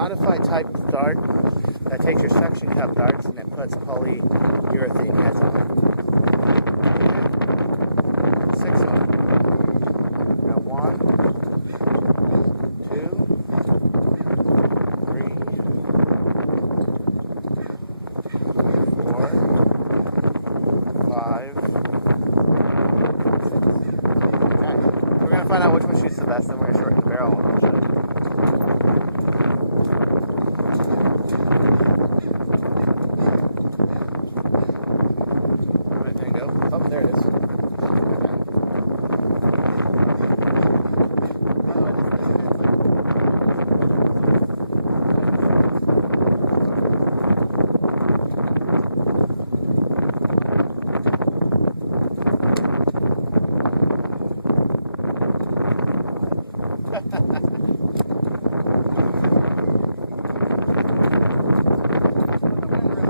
modified type of dart that takes your suction cup darts and it puts polyurethane heads on it. 6 of them. Got 1, 2, 3, 4, 5, 6. Okay. We're going to find out which one shoots the best, then we're going to shorten the barrel one. Oh, there it is.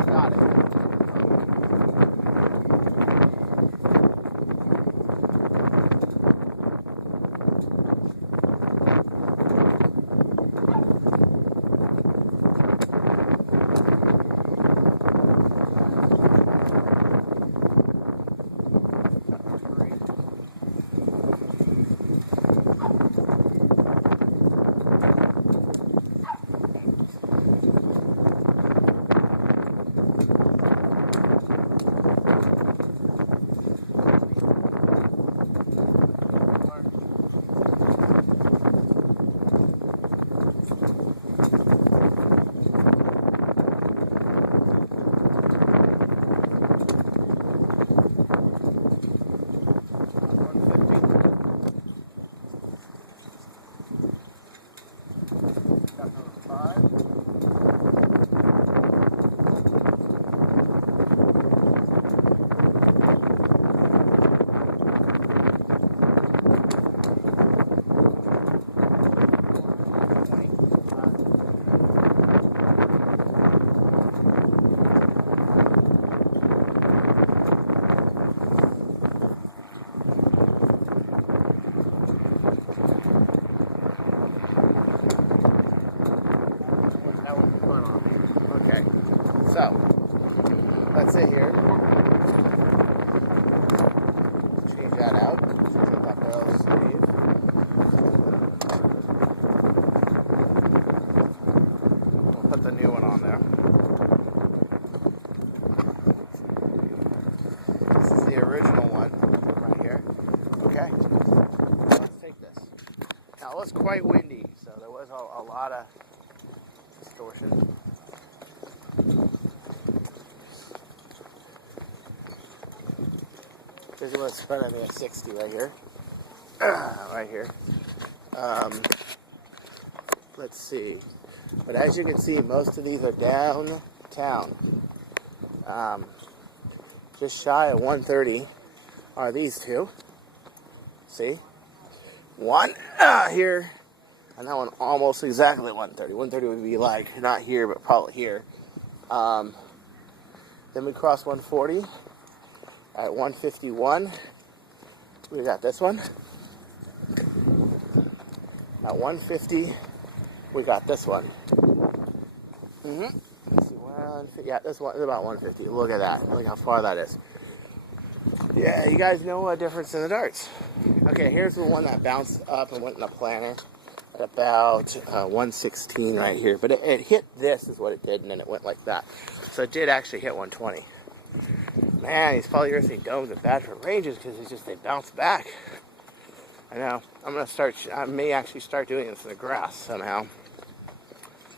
Got it. Okay, so let's sit here, change that out, take that barrel sleeve, we'll put the new one on there. This is the original one right here. Okay, let's take this. Now it was quite windy, so there was a lot of distortion. This was spinning me at 60 right here. Right here. Let's see. But as you can see, most of these are downtown. Just shy of 130 are these two. See? One here. And that one almost exactly 130. 130 would be like, not here, but probably here. Then we cross 140. At 151, we got this one. At 150, we got this one. Let's see, yeah, this one is about 150. Look at that. Look how far that is. Yeah, you guys know a difference in the darts. Okay, here's the one that bounced up and went in a planter at about 116 right here. But it hit this is what it did, and then it went like that. So it did actually hit 120. Man, these polyurethane domes are bad for ranges because they bounce back. I know. I may actually start doing this in the grass somehow.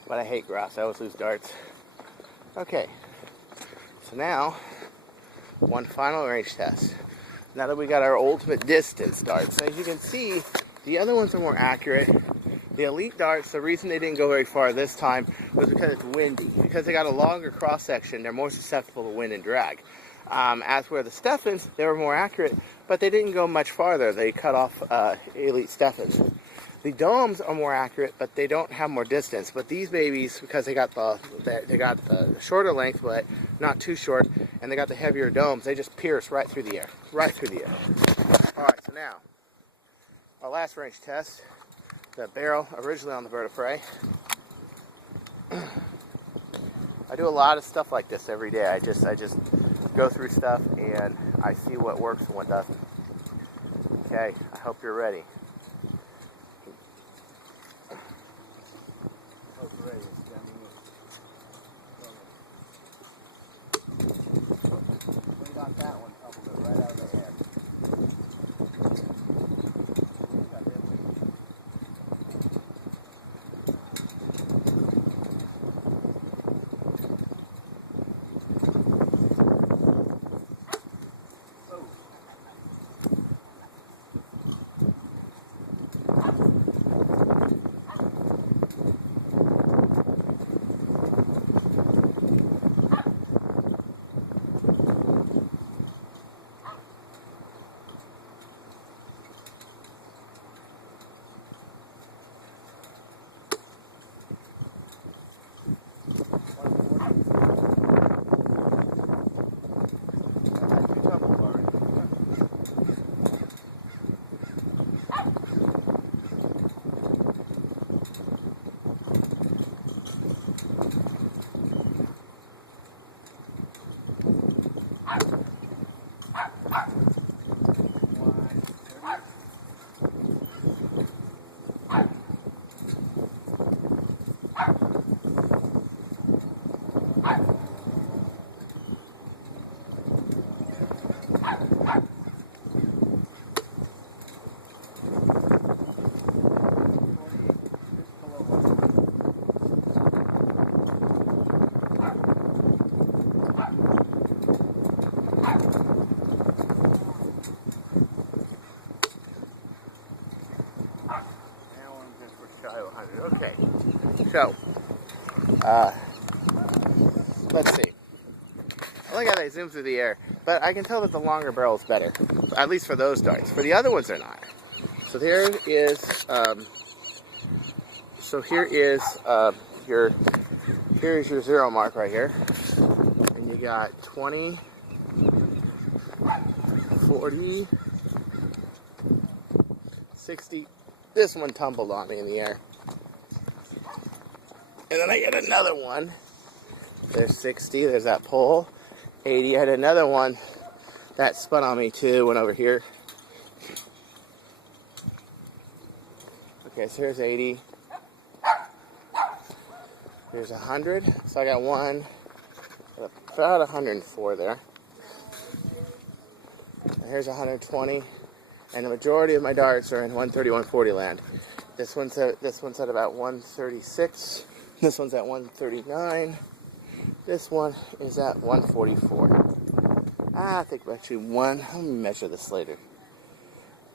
But I hate grass. I always lose darts. Okay. So now, one final range test. Now that we got our ultimate distance darts. So as you can see, the other ones are more accurate. The elite darts, the reason they didn't go very far this time was because it's windy. Because they got a longer cross section, they're more susceptible to wind and drag. As where the Stephens, they were more accurate, but they didn't go much farther. They cut off elite Stephens. The domes are more accurate, but they don't have more distance. But these babies, because they got the shorter length, but not too short, and they got the heavier domes, they just pierce right through the air, right through the air. All right, so now our last range test. The barrel originally on the bird of prey. do a lot of stuff like this every day. I just go through stuff and I see what works and what doesn't. Okay, I hope you're ready. We got that one tumbled right out of the head. Okay, so, let's see. I like how they zoom through the air, but I can tell that the longer barrel is better, at least for those darts. For the other ones, they're not. So here is, here's your zero mark right here, and you got 20, 40, 60. This one tumbled on me in the air. And then I get another one. There's 60, there's that pole. 80, I had another one that spun on me too, went over here. Okay, so here's 80. Here's 100, so I got one, about 104 there. And here's 120, and the majority of my darts are in 130, 140 land. This one's at about 136. This one's at 139. This one is at 144. I think actually let me measure this later.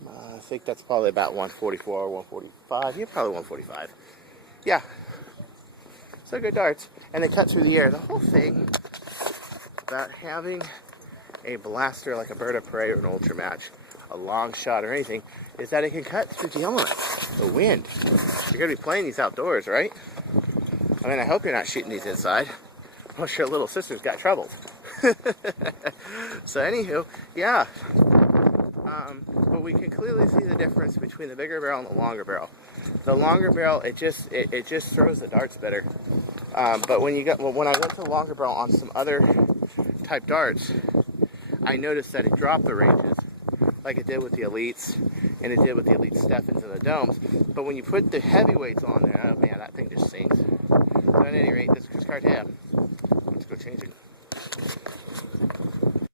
I think that's probably about 144 or 145. Yeah, probably 145. Yeah. So good darts. And they cut through the air. The whole thing about having a blaster like a bird of prey or an ultra match, a long shot or anything, is that it can cut through the elements, the wind. You're going to be playing these outdoors, right? I mean, I hope you're not shooting these inside. I'm sure little sister's got troubled. So anywho, yeah. But we can clearly see the difference between the bigger barrel and the longer barrel. The longer barrel, it just throws the darts better. But when I went to the longer barrel on some other type darts, I noticed that it dropped the ranges, like it did with the Elites, and it did with the Elite Steffens and the Domes. But when you put the heavyweights on there, oh man, that thing just sinks. But at any rate, this is Cartaya. Let's go changing.